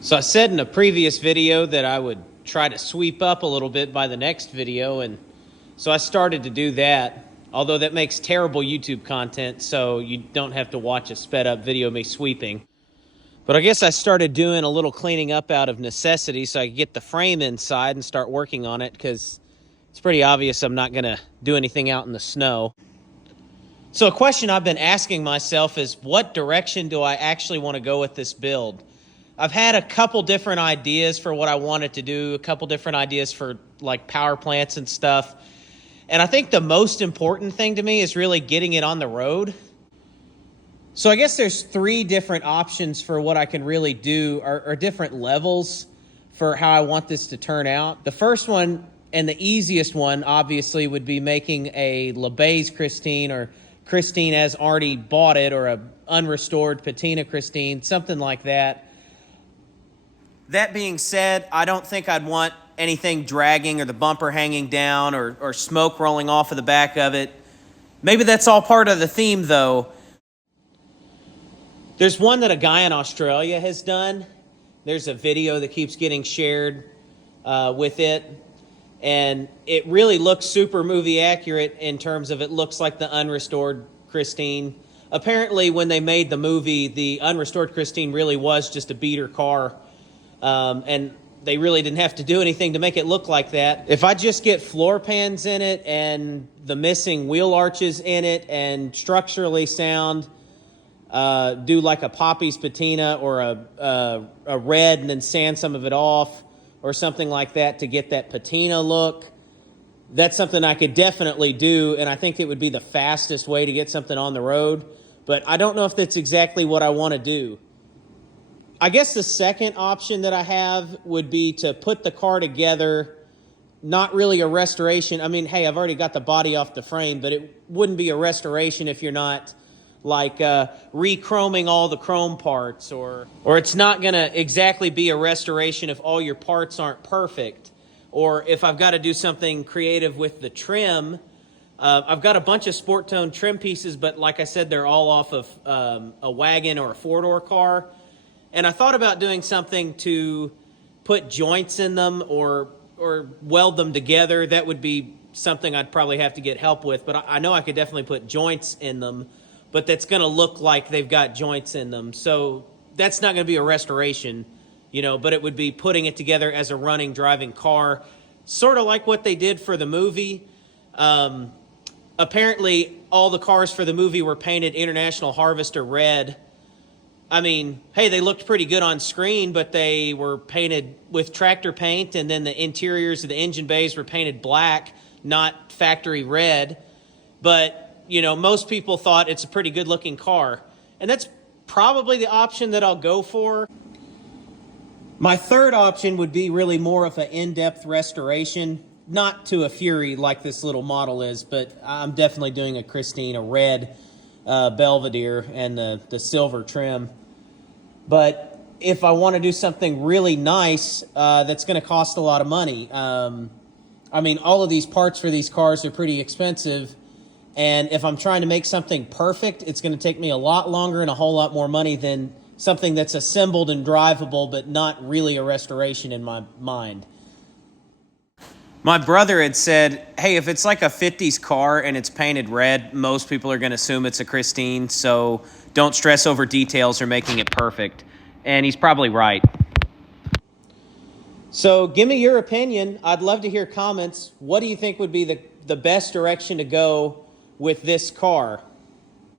So I said in a previous video that I would try to sweep up a little bit by the next video, and so I started to do that, although that makes terrible YouTube content, so you don't have to watch a sped up video of me sweeping. But I guess I started doing a little cleaning up out of necessity so I could get the frame inside and start working on it, because it's pretty obvious I'm not going to do anything out in the snow. So a question I've been asking myself is, what direction do I actually want to go with this build? I've had a couple different ideas for what I wanted to do, a couple different ideas for like power plants and stuff. And I think the most important thing to me is really getting it on the road. So I guess there's three different options for what I can really do, or different levels for how I want this to turn out. The first one, and the easiest one, obviously, would be making a LeBay's Christine, or Christine as already bought it, or a unrestored patina Christine, something like that. That being said, I don't think I'd want anything dragging or the bumper hanging down or smoke rolling off of the back of it. Maybe that's all part of the theme, though. There's one that a guy in Australia has done. There's a video that keeps getting shared with it. And it really looks super movie accurate in terms of it looks like the unrestored Christine. Apparently, when they made the movie, the unrestored Christine really was just a beater car. And they really didn't have to do anything to make it look like that. If I just get floor pans in it and the missing wheel arches in it and structurally sound, do like a Poppy's patina or a red and then sand some of it off or something like that to get that patina look, that's something I could definitely do, and I think it would be the fastest way to get something on the road. But I don't know if that's exactly what I want to do. I guess the second option that I have would be to put the car together, not really a restoration. I mean, hey, I've already got the body off the frame, but it wouldn't be a restoration if you're not like re-chroming all the chrome parts, or it's not going to exactly be a restoration if all your parts aren't perfect, or if I've got to do something creative with the trim. I've got a bunch of sport tone trim pieces, but like I said, they're all off of a wagon or a four-door car. And I thought about doing something to put joints in them or weld them together. That would be something I'd probably have to get help with, but I know I could definitely put joints in them, but that's going to look like they've got joints in them. So that's not going to be a restoration, you know, but it would be putting it together as a running, driving car, sort of like what they did for the movie. Apparently, all the cars for the movie were painted International Harvester red. I mean, hey, they looked pretty good on screen, but they were painted with tractor paint, and then the interiors of the engine bays were painted black, not factory red. But, you know, most people thought it's a pretty good-looking car. And that's probably the option that I'll go for. My third option would be really more of an in-depth restoration, not to a Fury like this little model is, but I'm definitely doing a Christine, a red Belvedere, and the silver trim. But if I want to do something really nice, that's going to cost a lot of money. I mean, all of these parts for these cars are pretty expensive, and if I'm trying to make something perfect, it's going to take me a lot longer and a whole lot more money than something that's assembled and drivable, but not really a restoration in my mind. My brother had said, hey, if it's like a 50s car and it's painted red, most people are going to assume it's a Christine, so don't stress over details or making it perfect. And he's probably right. So give me your opinion. I'd love to hear comments. What do you think would be the best direction to go with this car?